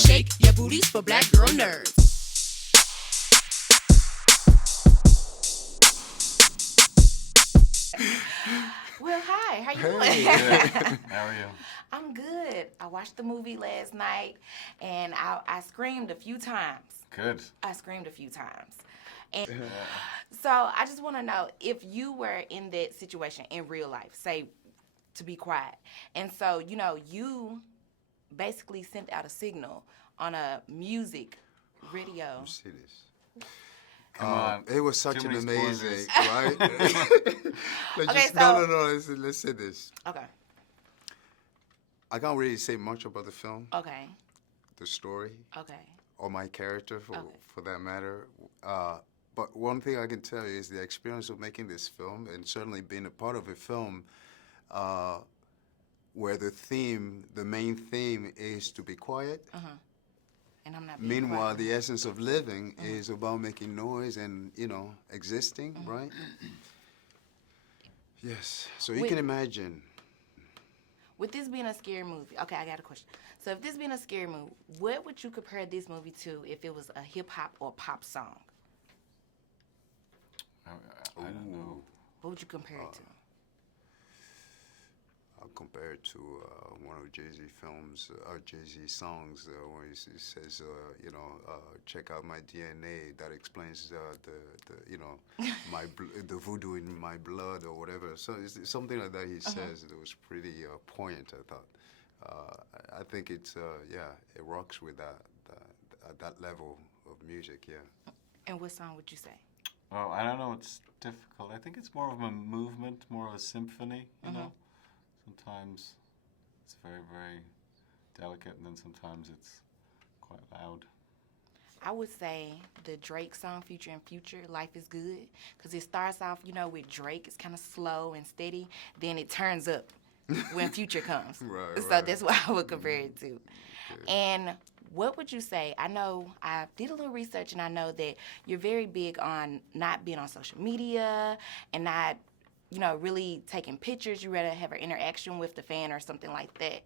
shake your booties for black girl nerds. Well, hi. How you doing? Good. How are you? I'm good. I watched the movie last night, and I screamed a few times. Good. I screamed a few times. And so I just want to know if you were in that situation in real life, say, to be quiet. And so, you basically sent out a signal on a music radio. You see this? Come on. It was such Too an many amazing, spoilers. right? No. Let's say this. Okay. I can't really say much about the film, Okay. the story, Okay. or my character, Okay. for that matter. But one thing I can tell you is the experience of making this film, and certainly being a part of a film where the main theme is to be quiet. And I'm not being Meanwhile, quiet. the essence of living is about making noise and, existing, right? Yes. So you can imagine. With this being a scary movie, okay, I got a question. So if this being a scary movie, what would you compare this movie to if it was a hip-hop or pop song? I don't know. What would you compare it to? I'll compare it to one of Jay-Z films, Jay-Z songs, where he says, check out my DNA. That explains the voodoo in my blood or whatever. So it's something like that. He says it was pretty poignant. I thought. I think it's it rocks with that level of music. Yeah. And what song would you say? Well, I don't know. It's difficult. I think it's more of a movement, more of a symphony. You know. Sometimes it's very, very delicate, and then sometimes it's quite loud. I would say the Drake song, Future and Future, Life is Good, because it starts off, with Drake. It's kind of slow and steady. Then it turns up when Future comes. Right. That's what I would compare it to. Okay. And what would you say? I know I did a little research, and I know that you're very big on not being on social media and not really taking pictures. You rather have an interaction with the fan or something like that.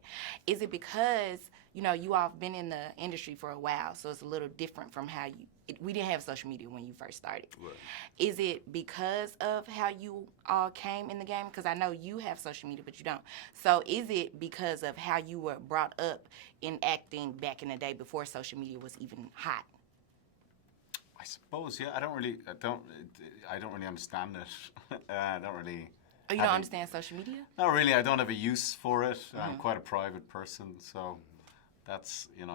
Is it because, you all have been in the industry for a while, so it's a little different from how we didn't have social media when you first started. Right. Is it because of how you all came in the game? Because I know you have social media, but you don't. So is it because of how you were brought up in acting back in the day before social media was even hot? I suppose, yeah. I don't really understand it. I don't really. Oh, you don't understand social media? Not really. I don't have a use for it. I'm quite a private person, so that's it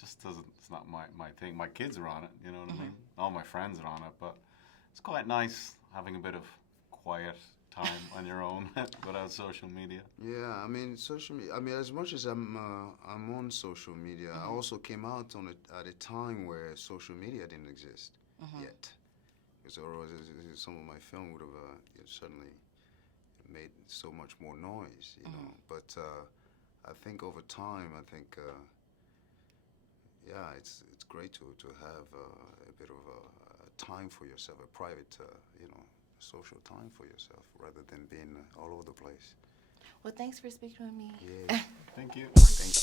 just doesn't. It's not my thing. My kids are on it. You know what I mean? All my friends are on it, but it's quite nice having a bit of quiet time on your own without social media. Yeah, I mean, social media. I mean, as much as I'm on social media, I also came out at a time where social media didn't exist yet. Because otherwise, some of my film would have certainly made so much more noise, you know. But I think over time, it's great to have a bit of a time for yourself, a private, social time for yourself, rather than being all over the place. Well, thanks for speaking with me. Yeah. Thank you. Thank you.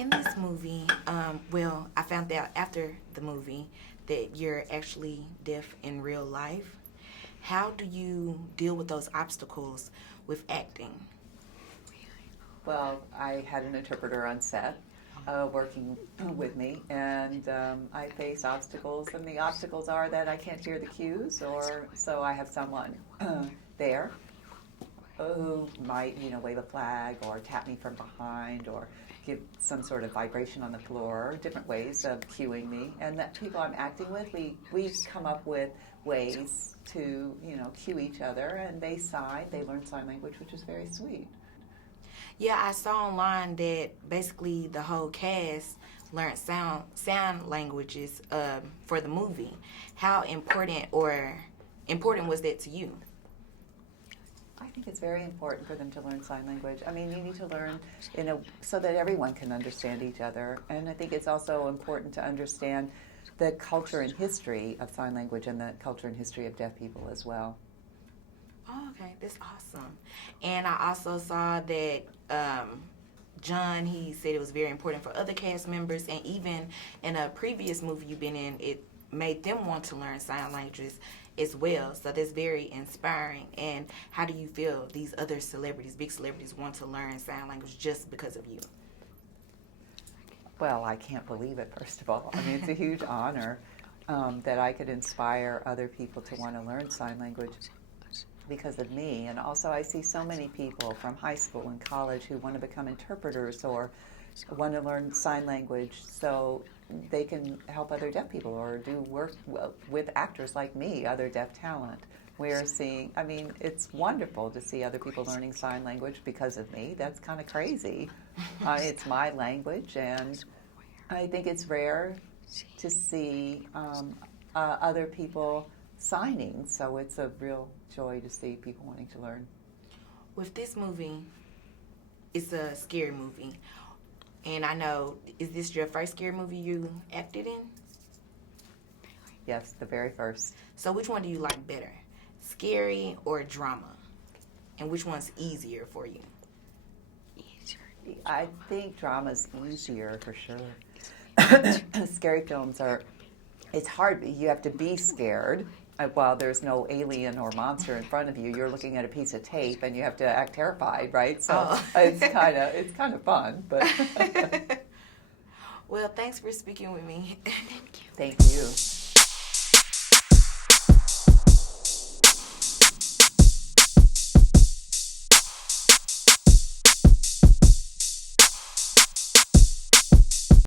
In this movie, I found out after the movie that you're actually deaf in real life. How do you deal with those obstacles with acting? Well, I had an interpreter on set working with me, and I face obstacles, and the obstacles are that I can't hear the cues, so I have someone there who might, wave a flag or tap me from behind or give some sort of vibration on the floor, different ways of cueing me. And that people I'm acting with, we come up with ways to, cue each other, and they learn sign language, which is very sweet. Yeah, I saw online that basically the whole cast learned sound languages for the movie. How important was that to you? I think it's very important for them to learn sign language. I mean, you need to learn so that everyone can understand each other. And I think it's also important to understand the culture and history of sign language and the culture and history of deaf people as well. Oh, okay, that's awesome. And I also saw that John, he said it was very important for other cast members, and even in a previous movie you've been in, it made them want to learn sign languages as well. So that's very inspiring. And how do you feel these other celebrities, big celebrities, want to learn sign language just because of you? Well, I can't believe it, first of all. I mean, it's a huge honor that I could inspire other people to want to learn sign language because of me. And also I see so many people from high school and college who want to become interpreters or want to learn sign language so they can help other deaf people or do work with actors like me, other deaf talent. We're seeing, I mean, it's wonderful to see other people learning sign language because of me. That's kind of crazy. It's my language, and I think it's rare to see other people signing, so it's a real joy to see people wanting to learn. With this movie, it's a scary movie. And I know, is this your first scary movie you acted in? Yes, the very first. So which one do you like better, scary or drama? And which one's easier for you? I think drama's easier for sure. Scary films are, it's hard. You have to be scared. While there's no alien or monster in front of you, you're looking at a piece of tape and you have to act terrified, right? So it's kind of fun. But Well, thanks for speaking with me. Thank you.